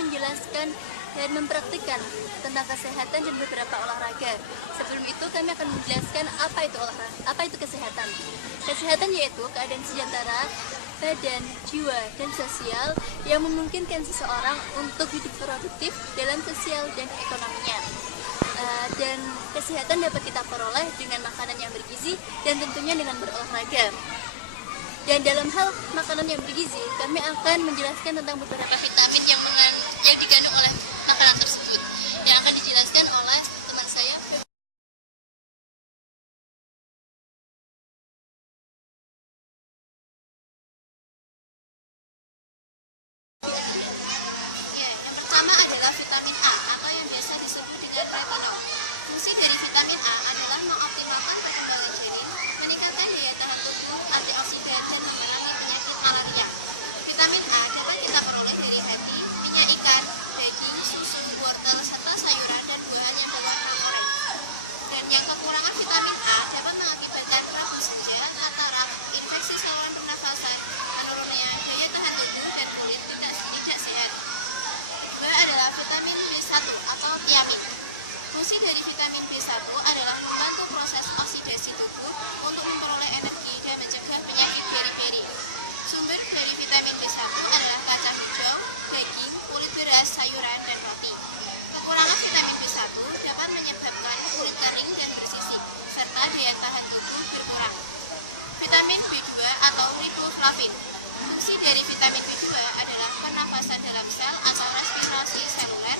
menjelaskan dan mempraktikkan tentang kesehatan dan beberapa olahraga. Sebelum itu kami akan menjelaskan apa itu olahraga, apa itu kesehatan. Kesehatan yaitu keadaan sejahtera badan, jiwa, dan sosial yang memungkinkan seseorang untuk hidup produktif dalam sosial dan ekonominya. Dan kesehatan dapat kita peroleh dengan makanan yang bergizi dan tentunya dengan berolahraga. Dan dalam hal makanan yang bergizi, kami akan menjelaskan tentang beberapa vitamin yang dikandung oleh makanan tersebut, yang akan dijelaskan oleh teman saya. Yang pertama adalah vitamin A atau yang biasa disebut dengan retinol. Fungsi dari vitamin A adalah mengoptimalkan perkembangan janin, meningkatkan daya tahan tubuh, antioksidan, dan memerangi penyakit malaria. Vitamin A dapat kita peroleh dari hati, minyak ikan, daging, susu, wortel, serta sayuran dan buah yang berwarna oranye. Dan yang kekurangan vitamin A dapat mengakibatkan rabun senja, katarak, infeksi saluran pernafasan, anuria, daya tahan tubuh, dan kulit tidak sehat. Kedua adalah vitamin B1 atau tiamin. Fungsi dari vitamin B1 adalah membantu proses oksidasi tubuh untuk memperoleh energi dan mencegah penyakit beri-beri. Sumber dari vitamin B1 adalah kacang hijau, daging, kulit beras, sayuran, dan roti. Kekurangan vitamin B1 dapat menyebabkan kulit kering dan bersisik, serta daya tahan tubuh berkurang. Vitamin B2 atau riboflavin. Fungsi dari vitamin B2 adalah pernafasan dalam sel atau respirasi seluler,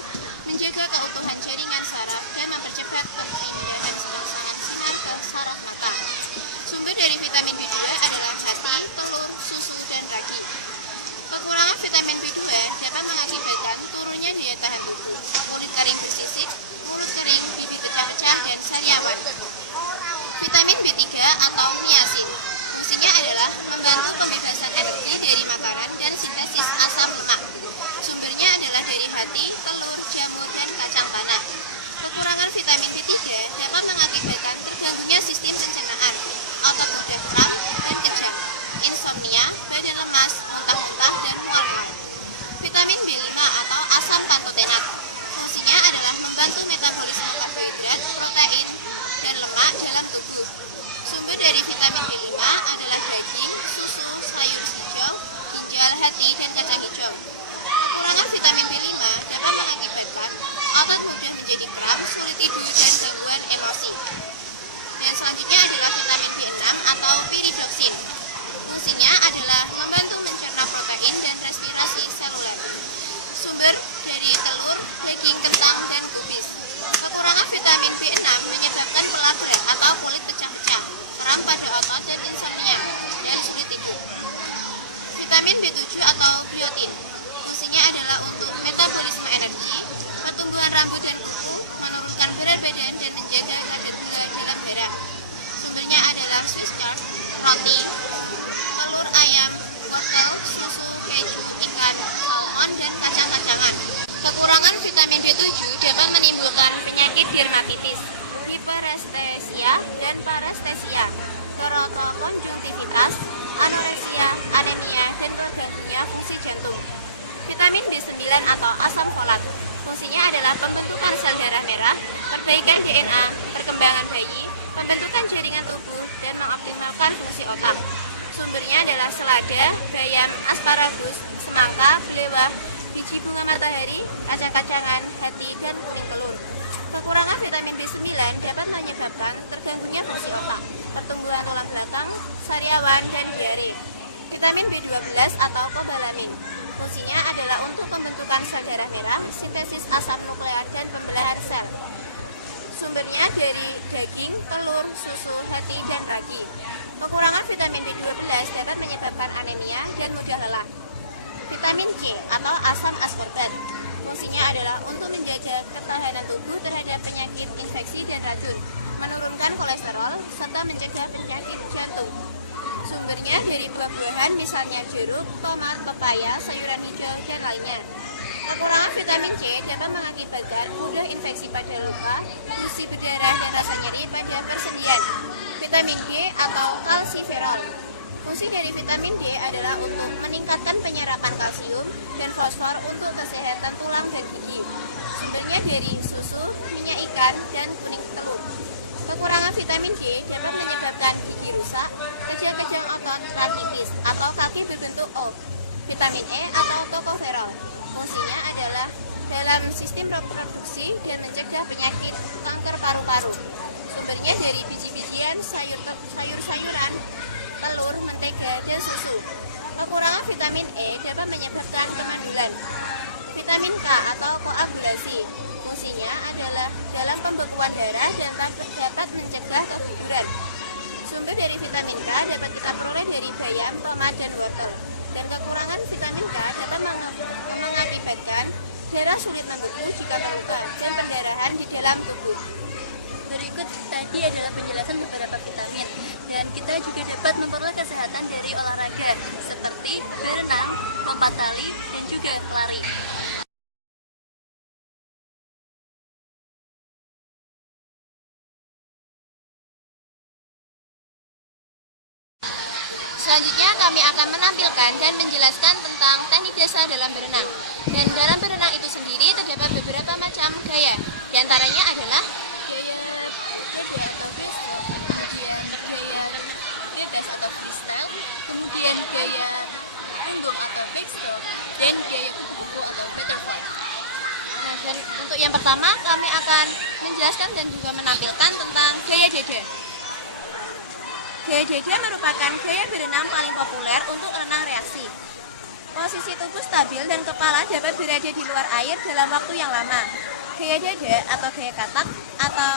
menjaga keutuhan jaringan saraf, dan mempercepat pembuahan dan pelaksanaan sinar ke saraf mata. Sumber dari vitamin B2 adalah hati, telur, susu, dan ragi. Kekurangan vitamin B2 dapat mengakibatkan turunnya daya tahan tubuh, kulit kering bersisik, mulut kering, bibir pecah-pecah, dan sariawan. Vitamin B3 atau niacin. Fungsinya adalah membantu pembebasan energi dari makanan dan sintesis asam lemak. Sumbernya adalah dari hati, telur, jamur, dan kacang tanah. Kekurangan vitamin B3 dapat mengakibatkan terganggunya sistem pencernaan, otot mudah kram dan kejang, insomnia, badan lemas, muntah-muntah, dan mual. Vitamin B5 atau asam pantotenat. Fungsinya adalah membantu metabolisme karbohidrat, protein, dan lemak dalam tubuh. Sumber dari vitamin B5 adalah daging, susu, sayur hijau, ginjal, hati, dan kacang hijau. Kekurangan vitamin B5 dapat mengakibatkan otot mudah menjadi kram, sulit tidur, dan gangguan emosi. Dan selanjutnya adalah vitamin B6 atau pyridoxine. Fungsinya adalah membantu mencerna protein dan respirasi seluler. Sumber dari telur, daging, kentang, dan kubis. Kekurangan vitamin B6 menyebabkan pelarut atau kulit pecah-pecah, kram pada otot, dan insomnia, dan sulit tidur. Vitamin B7 atau biotin. Fungsinya adalah untuk metabolisme energi, pertumbuhan rambut dan kuku, menurunkan berat badan, dan menjaga kadar gula dalam darah. Sumbernya adalah Swiss chard, roti, telur ayam, wortel, susu, keju, ikan, salmon, dan kacang-kacangan. Kekurangan vitamin B7 dapat menimbulkan penyakit dermatitis, hiperestesia, dan parestesia, keratokonjungtivitas, anoreksia, anemia, dan terganggunya fungsi jantung. Vitamin B9 atau asam folat. Fungsinya adalah pembentukan sel darah merah, perbaikan DNA, perkembangan bayi, pembentukan jaringan tubuh, dan mengoptimalkan fungsi otak. Sumbernya adalah selada, bayam, asparagus, semangka, belewah, biji bunga matahari, kacang-kacangan, hati, dan kulit telur. Kekurangan vitamin B9 dapat menyebabkan terganggunya fungsi otak, pertumbuhan tulang belakang, sariawan, dan diare. Vitamin B12 atau kobalamin. Fungsinya adalah untuk pembentukan sel darah merah, sintesis asam nuklear, dan pembelahan sel. Sumbernya dari daging, telur, susu, hati, dan ragi. Kekurangan vitamin B12 dapat menyebabkan anemia dan mudah lelah. Vitamin C atau asam ascorbat. Fungsinya adalah untuk menjaga ketahanan tubuh terhadap penyakit infeksi dan racun, menurunkan kolesterol, serta mencegah penyakit jantung. Sumbernya dari buah-buahan misalnya jeruk, tomat, pepaya, sayuran hijau, dan lainnya. Kekurangan vitamin C dapat mengakibatkan mudah infeksi pada luka, gusi berdarah, dan rasa nyeri pada persendian. Vitamin B atau kalsiferol. Fungsi dari vitamin D adalah untuk meningkatkan penyerapan kalsium dan fosfor untuk kesehatan tulang dan gigi. Sumbernya dari susu, minyak ikan, dan kuning telur. Kekurangan vitamin D dapat menyebabkan gigi rusak, kejang-kejang otot, rakitis, atau kaki berbentuk O. Vitamin E atau tocopherol. Fungsinya adalah dalam sistem reproduksi dan mencegah penyakit kanker paru-paru. Sumbernya dari biji-bijian, sayur-sayuran, telur, mentega, dan susu. Kekurangan vitamin E dapat menyebabkan kemandulan. Vitamin K atau koagulasi. Fungsinya adalah dalam pembekuan darah dan dapat mencegah keguguran. Sumber dari vitamin K dapat kita peroleh dari bayam, tomat, dan wortel. Dan kekurangan vitamin K dapat mengakibatkan darah sulit membeku jika terluka dan perdarahan di dalam tubuh. Berikut tadi adalah penjelasan beberapa vitamin, dan kita juga dapat memperoleh kesehatan dari olahraga seperti berenang, lompat tali, dan juga lari. Selanjutnya kami akan menampilkan dan menjelaskan tentang teknik dasar dalam berenang. Dan dalam berenang itu sendiri terdapat beberapa macam gaya. Di antaranya adalah Gaya bebas atau freestyle, kemudian gaya punggung atau backstroke, dan gaya punggung atau butterfly. Nah, dan untuk yang pertama kami akan menjelaskan dan juga menampilkan tentang gaya dada. Gaya dada merupakan gaya berenang paling populer untuk renang reaksi. Posisi tubuh stabil dan kepala dapat berada di luar air dalam waktu yang lama. Gaya dada atau gaya katak atau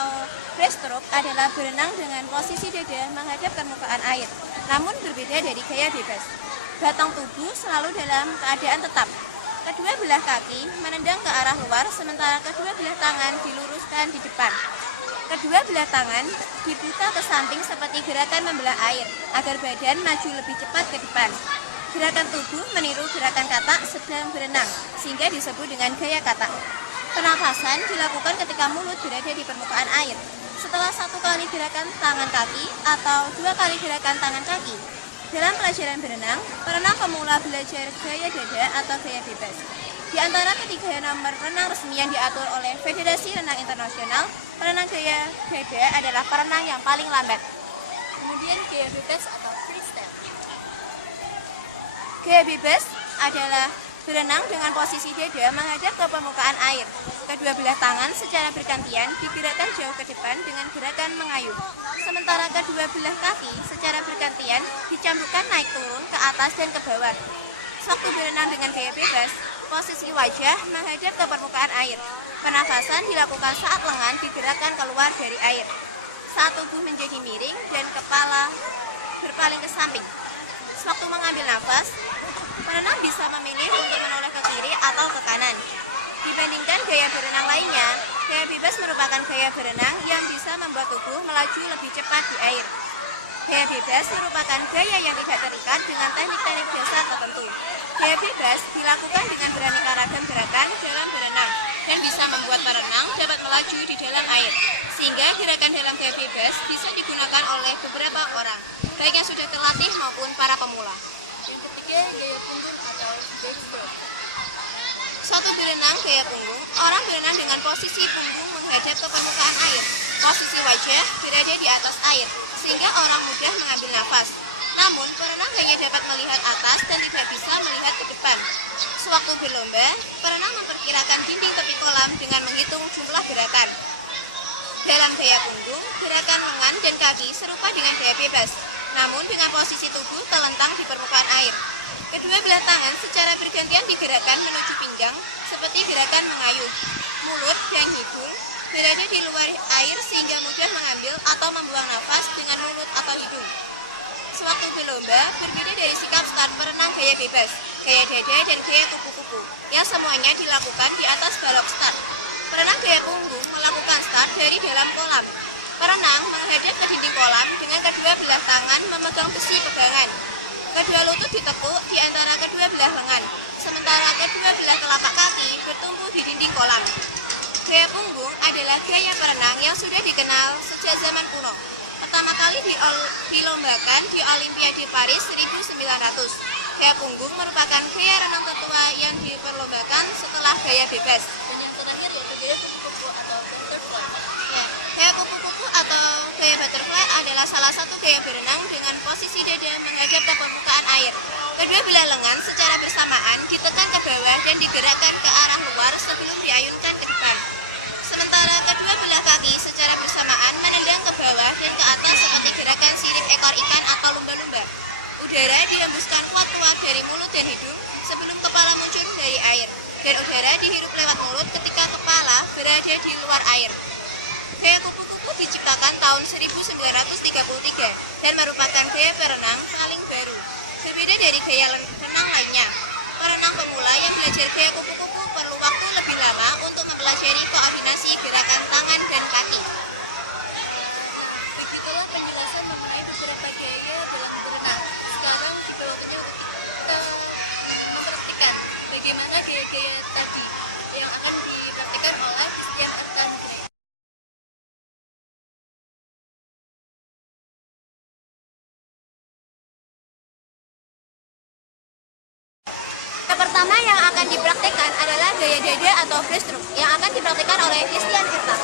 breaststroke adalah berenang dengan posisi dada menghadap permukaan air, namun berbeda dari gaya bebas. Batang tubuh selalu dalam keadaan tetap. Kedua belah kaki menendang ke arah luar, sementara kedua belah tangan diluruskan di depan. Kedua belah tangan dibuka ke samping seperti gerakan membelah air, agar badan maju lebih cepat ke depan. Gerakan tubuh meniru gerakan katak sedang berenang, sehingga disebut dengan gaya katak. Pernafasan dilakukan ketika mulut berada di permukaan air. Setelah 1 kali gerakan tangan kaki atau 2 kali gerakan tangan kaki. Dalam pelajaran berenang, perenang pemula belajar gaya dada atau gaya bebas. Di antara ketiga nomor renang resmi yang diatur oleh Federasi Renang Internasional, perenang gaya dada adalah perenang yang paling lambat. Kemudian gaya bebas atau freestyle. Gaya bebas adalah berenang dengan posisi dada menghadap ke permukaan air. Kedua belah tangan secara bergantian digerakkan jauh ke depan dengan gerakan mengayuh. Sementara kedua belah kaki secara bergantian dicampurkan naik turun ke atas dan ke bawah. Waktu berenang dengan gaya bebas, posisi wajah menghadap ke permukaan air. Pernafasan dilakukan saat lengan digerakkan keluar dari air. Saat tubuh menjadi miring dan kepala berpaling ke samping. Sewaktu mengambil nafas, perenang bisa memilih untuk menoleh ke kiri atau ke kanan. Dibandingkan gaya berenang lainnya, gaya bebas merupakan gaya berenang yang bisa membuat tubuh melaju lebih cepat di air. Gaya bebas merupakan gaya yang tidak terikat dengan teknik-teknik dasar tertentu. Gaya bebas dilakukan dengan beraneka ragam gerakan dalam berenang dan bisa membuat perenang dapat melaju di dalam air. Sehingga gerakan dalam gaya bebas bisa digunakan oleh beberapa orang, baik yang sudah terlatih maupun para pemula. Yang ketiga, gaya punggung atau backstroke. Suatu berenang gaya punggung, orang berenang dengan posisi punggung menghadap ke permukaan air. Posisi wajah berada di atas air, sehingga orang mudah mengambil nafas. Namun, perenang hanya dapat melihat atas dan tidak bisa melihat ke depan. Sewaktu berlomba, perenang memperkirakan dinding tepi kolam dengan menghitung jumlah gerakan. Dalam gaya punggung, gerakan lengan dan kaki serupa dengan gaya bebas, namun dengan posisi tubuh terlentang di permukaan air. Kedua belah tangan secara bergantian digerakkan menuju pinggang seperti gerakan mengayuh. Mulut dan hidung berada di luar air sehingga mudah mengambil atau membuang nafas dengan mulut atau hidung. Sewaktu berlomba, berbeda dari sikap start perenang gaya bebas, gaya dada, dan gaya kupu-kupu, yang semuanya dilakukan di atas balok start. Perenang gaya punggung melakukan start dari dalam kolam. Perenang menghadap ke dinding kolam dengan kedua belah tangan memegang besi pegangan. Kedua lutut ditekuk di antara kedua belah lengan, sementara kedua belah telapak kaki bertumpu di dinding kolam. Gaya punggung adalah gaya perenang yang sudah dikenal sejak zaman kuno. pertama kali dilombakan di Olimpiade Paris 1900. Gaya punggung merupakan gaya renang tertua yang diperlombakan setelah gaya bebas. Dan yang terakhir yaitu gaya kupu-kupu atau butterfly. Ya, gaya kupu-kupu atau gaya butterfly adalah salah satu gaya berenang dengan posisi dada menghadap ke permukaan air. Kedua belah lengan secara bersamaan ditekan ke bawah dan digerakkan ke arah luar sebelum diayunkan ke depan. Sementara kedua belah kaki secara bersamaan menendang ke bawah dan ke atas seperti gerakan sirip ekor ikan atau lumba-lumba. Udara dihembuskan kuat-kuat dari mulut dan hidung sebelum kepala muncul dari air, dan udara dihirup lewat mulut ketika kepala berada di luar air. Gaya kupu-kupu diciptakan tahun 1933 dan merupakan gaya berenang paling baru. Berbeda dari gaya renang lainnya, perenang pemula yang belajar gaya kupu-kupu perlu waktu lebih lama untuk mempelajari koordinasi gerakan tangan dan kaki. Begitulah penjelasan mengenai beberapa gaya dalam berenang. Sekarang waktunya kita mempraktikkan bagaimana gaya-gaya tadi yang akan dipraktikkan oleh setiap rekan. Yang pertama yang akan dipraktikkan adalah gaya dada atau breaststroke yang akan dipraktikkan oleh Christian Tirta.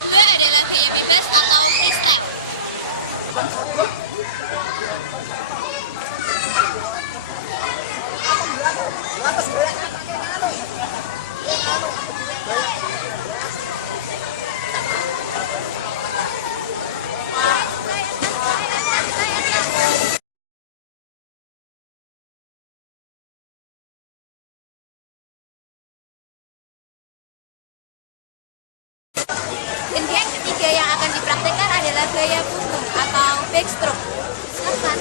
Kedua adalah gaya bebas atau freestyle. Dan yang ketiga yang akan dipraktikkan adalah gaya punggung atau backstroke. Silakan.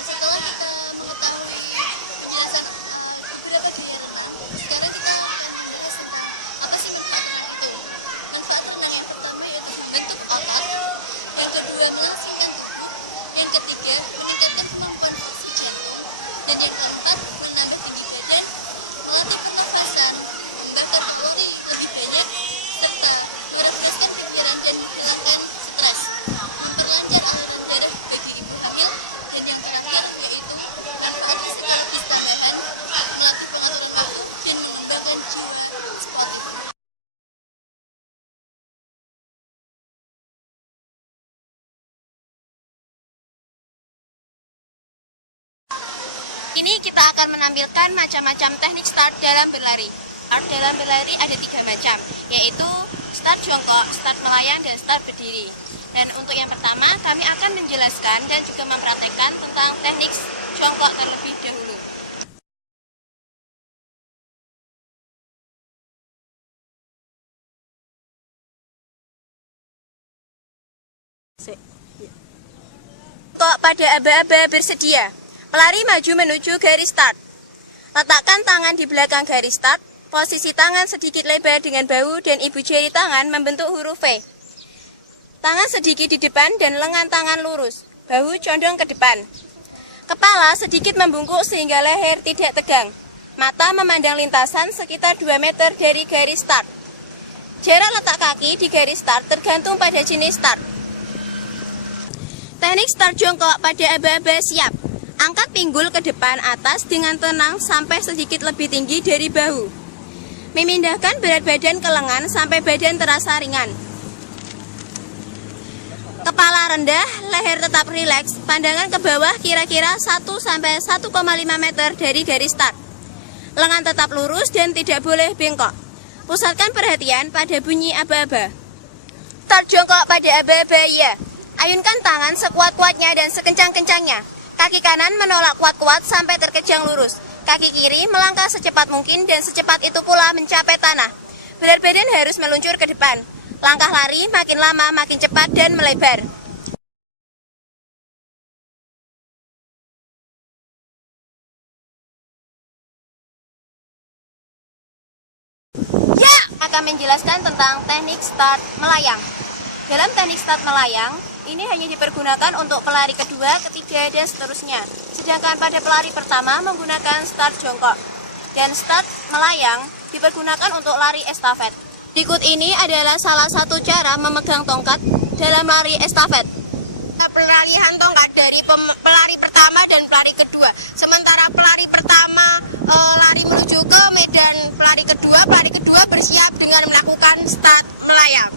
Setelah kita mengetahui penjelasan beberapa gaya renang, sekarang kita akan membahas tentang apa sih manfaat renang itu. Manfaat renang yang pertama yaitu membentuk otot, yang kedua melangsingkan tubuh, yang ketiga meningkatkan kemampuan fungsi jantung, dan yang keempat menambah tinggi badan, melatih pernapasan, membakar kalori lebih banyak, serta merepreskan pikiran dan menghilangkan stres, memperlancar aliran darah bagi ibu hamil, dan yang terakhir yaitu manfaat psikologis tambahan, melatih pengaturan waktu dan mengembangkan jiwa sportif. Ini kita akan menampilkan macam-macam teknik start dalam berlari. Start dalam berlari ada 3 macam, yaitu start jongkok, start melayang, dan start berdiri. Dan untuk yang pertama, kami akan menjelaskan dan juga mempraktekkan tentang teknik jongkok terlebih dahulu. Jongkok pada aba-aba bersedia. Pelari maju menuju garis start. Letakkan tangan di belakang garis start. Posisi tangan sedikit lebar dengan bahu dan ibu jari tangan membentuk huruf V. Tangan sedikit di depan dan lengan tangan lurus. Bahu condong ke depan. Kepala sedikit membungkuk sehingga leher tidak tegang. Mata memandang lintasan sekitar 2 meter dari garis start. Jarak letak kaki di garis start tergantung pada jenis start. Teknik start jongkok pada aba-aba siap. Angkat pinggul ke depan atas dengan tenang sampai sedikit lebih tinggi dari bahu. Memindahkan berat badan ke lengan sampai badan terasa ringan. Kepala rendah, leher tetap rileks, pandangan ke bawah kira-kira 1-1,5 meter dari garis start. Lengan tetap lurus dan tidak boleh bengkok. Pusatkan perhatian pada bunyi aba-aba. start jongkok pada aba-aba ya. Ayunkan tangan sekuat-kuatnya dan sekencang-kencangnya. Kaki kanan menolak kuat-kuat sampai terkejang lurus. Kaki kiri melangkah secepat mungkin dan secepat itu pula mencapai tanah. Berat badan harus meluncur ke depan. Langkah lari makin lama makin cepat dan melebar. Ya, akan menjelaskan tentang teknik start melayang. Dalam teknik start melayang, ini hanya dipergunakan untuk pelari kedua, ketiga, dan seterusnya. Sedangkan pada pelari pertama menggunakan start jongkok. Dan start melayang dipergunakan untuk lari estafet. Berikut ini adalah salah satu cara memegang tongkat dalam lari estafet. Peralihan tongkat dari pelari pertama dan pelari kedua. Sementara pelari pertama lari menuju ke medan pelari kedua bersiap dengan melakukan start melayang.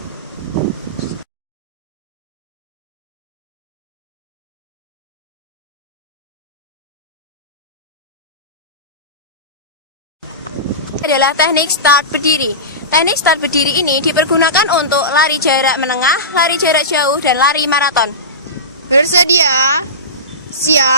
Adalah teknik start berdiri. Teknik start berdiri ini dipergunakan untuk lari jarak menengah, lari jarak jauh, dan lari maraton. Bersedia, siap.